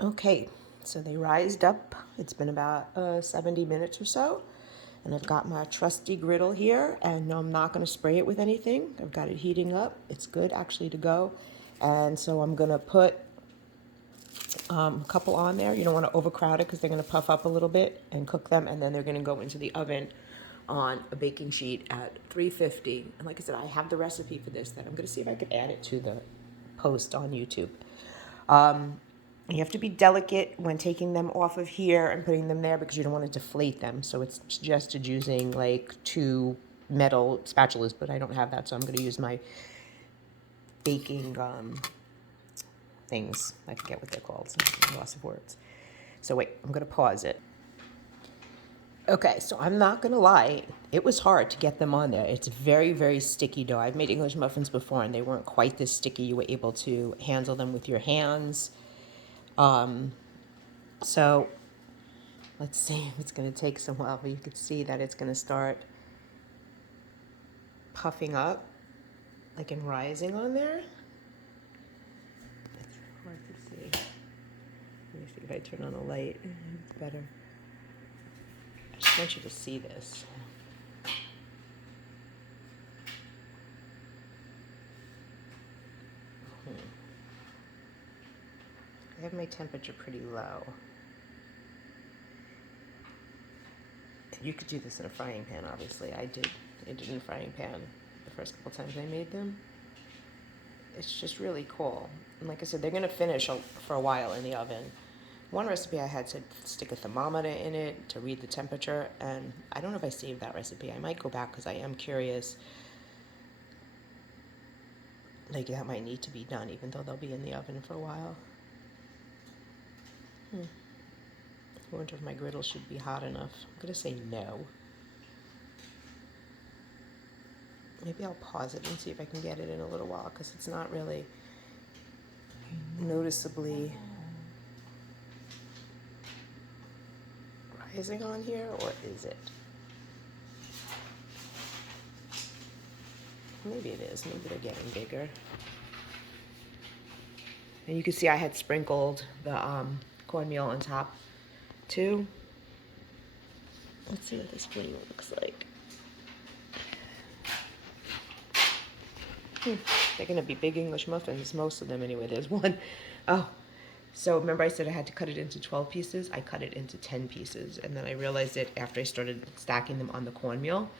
Okay, so they rised up. It's been about 70 minutes or so. And I've got my trusty griddle here, and no, I'm not going to spray it with anything. I've got it heating up. It's good actually to go. And so I'm going to put a couple on there. You don't want to overcrowd it because they're going to puff up a little bit and cook them. And then they're going to go into the oven on a baking sheet at 350. And like I said, I have the recipe for this that I'm going to see if I could add it to the post on YouTube. You have to be delicate when taking them off of here and putting them there because you don't want to deflate them. So it's suggested using like 2 metal spatulas, but I don't have that, so I'm going to use my baking things. I forget what they're called. Lots of words. So wait, I'm going to pause it. Okay, so I'm not going to lie. It was hard to get them on there. It's very, very sticky dough. I've made English muffins before, and they weren't quite this sticky. You were able to handle them with your hands. So let's see. It's going to take some while, but you can see that it's going to start puffing up, like and rising on there. It's hard to see. Let me see if I turn on a light. It's better. I just want you to see this. I have my temperature pretty low. You could do this in a frying pan, obviously. I did it in a frying pan the first couple times I made them. It's just really cool. And like I said, they're going to finish for a while in the oven. One recipe I had said stick a thermometer in it to read the temperature, and I don't know if I saved that recipe. I might go back because I am curious. Like, that might need to be done, even though they'll be in the oven for a while. I wonder if my griddle should be hot enough. I'm going to say no. Maybe I'll pause it and see if I can get it in a little while, because it's not really noticeably rising on here, or is it? Maybe it is. Maybe they're getting bigger. And you can see I had sprinkled the cornmeal on top too. Let's see what this video looks like. They're going to be big English muffins, most of them anyway. There's one. Oh, so remember I said I had to cut it into 12 pieces? I cut it into 10 pieces. And then I realized it after I started stacking them on the cornmeal.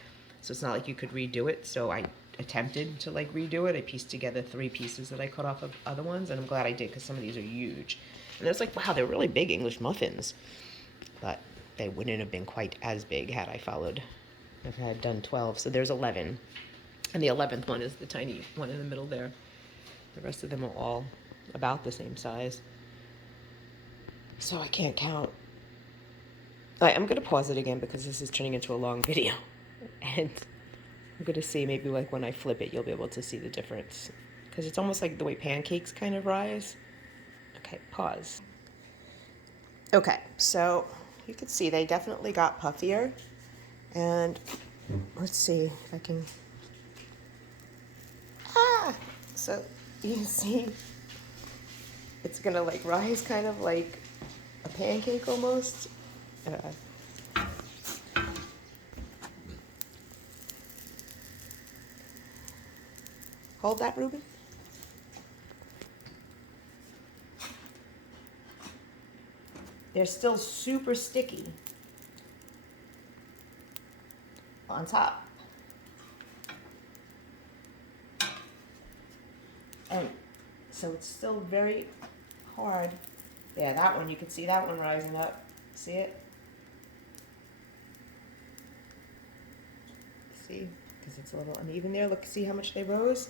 So it's not like you could redo it. So I attempted to like redo it. I pieced together 3 pieces that I cut off of other ones. And I'm glad I did because some of these are huge. And it's like, wow, they're really big English muffins. But they wouldn't have been quite as big had I followed, if I had done 12. So there's 11. And the 11th one is the tiny one in the middle there. The rest of them are all about the same size. So I can't count. I'm going to pause it again because this is turning into a long video. And I'm going to see maybe like when I flip it, you'll be able to see the difference. Because it's almost like the way pancakes kind of rise. Okay, pause. Okay, so you can see they definitely got puffier. And let's see if I can... So you can see it's going to like rise kind of like a pancake almost. Hold that, Ruben. They're still super sticky on top. And so it's still very hard. Yeah, that one, you can see that one rising up. See it? See? Because it's a little uneven there. Look, see how much they rose?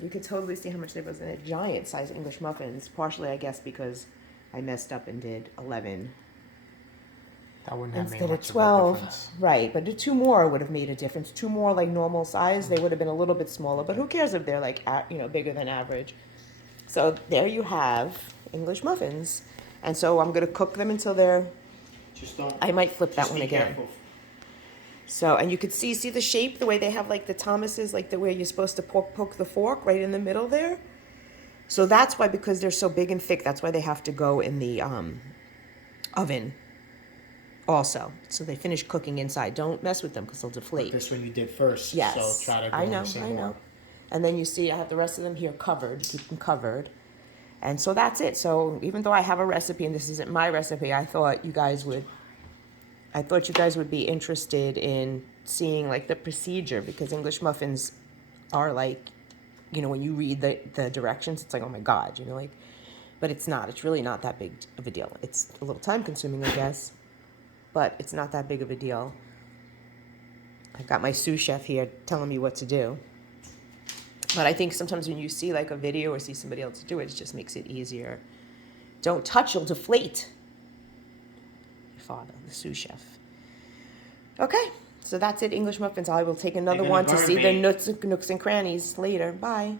You can totally see how much they rose. And a giant size English muffins. Partially, I guess, because I messed up and did 11 that wouldn't have made instead of much 12. of a difference. Right, but the 2 more would have made a difference. 2 more like normal size, they would have been a little bit smaller. But who cares if they're like, bigger than average? So there you have English muffins. And so I'm going to cook them until they're... Just don't. I might flip that Just one be again. careful. So, and you could see the shape, the way they have like the Thomases, like the way you're supposed to poke the fork right in the middle there. So that's why, because they're so big and thick, that's why they have to go in the oven also. So they finish cooking inside. Don't mess with them because they'll deflate. This one you did first. Yes, So try to go I in know, the same I know. order. And then you see I have the rest of them here covered, keep them covered. And so that's it. So even though I have a recipe and this isn't my recipe, I thought you guys would be interested in seeing like the procedure, because English muffins are like, you know, when you read the directions, it's like, oh my God, you know, like, but it's not. It's really not that big of a deal. It's a little time consuming, I guess, but it's not that big of a deal. I've got my sous chef here telling me what to do. But I think sometimes when you see like a video or see somebody else do it, it just makes it easier. Don't touch, you'll deflate. Your father, the sous chef. Okay, so that's it, English muffins. I will take another gonna one to burn see the me. nooks and crannies later. Bye.